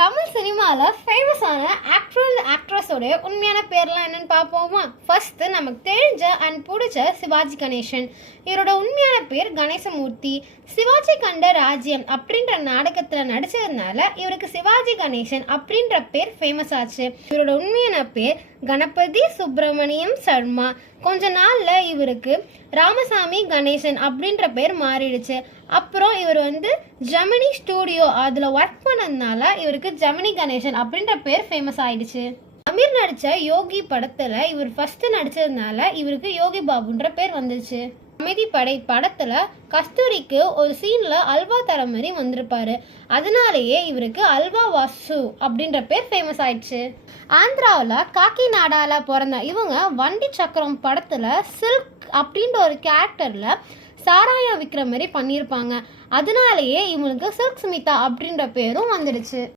தமிழ் சினிமாவில் ஃபேமஸான ஆக்ட்ரஸோடைய உண்மையான பேர்லாம் என்னன்னு பார்ப்போமா? ஃபர்ஸ்ட்டு நமக்கு தெரிஞ்ச அண்ட் பிடிச்ச சிவாஜி கணேசன். இவரோட உண்மையான பேர் கணேசமூர்த்தி. சிவாஜி கண்ட ராஜ்யம் அப்படின்ற நாடகத்தில் நடிச்சதுனால இவருக்கு சிவாஜி கணேசன் அப்படின்ற பேர் ஃபேமஸ் ஆச்சு. இவரோட உண்மையான பேர் கணபதி சுப்பிரமணியம் சர்மா. கொஞ்ச நாளில் இவருக்கு ராமசாமி கணேசன் அப்படின்ற பேர் மாறிடுச்சு. அப்புறம் இவர் ஜெமினி ஸ்டூடியோ அதில் ஒர்க் பண்ணதுனால இவருக்கு ஜெமினி கணேசன் அப்படின்ற பேர் ஃபேமஸ் ஆயிடுச்சு. அமீர் நடித்த யோகி படத்தில் இவர் ஃபர்ஸ்ட் நடித்ததுனால இவருக்கு யோகி பாபுன்ற பேர் வந்துச்சு. அமைதிப்படை படத்துல கஸ்தூரிக்கு ஒரு சீன்ல அல்வா தர மாதிரி வந்திருப்பாரு. அதனாலேயே இவருக்கு அல்வா வாசு அப்படின்ற பேர் ஃபேமஸ் ஆயிடுச்சு. ஆந்திராவில் காக்கிநாடால பிறந்த இவங்க வண்டி சக்கரம் படத்துல சில்க் அப்படின்ற ஒரு கேரக்டர்ல சாராயம் விற்கிற மாதிரி பண்ணியிருப்பாங்க. அதனாலேயே இவங்களுக்கு சில்க் ஸ்மிதா அப்படின்ற பேரும் வந்துடுச்சு.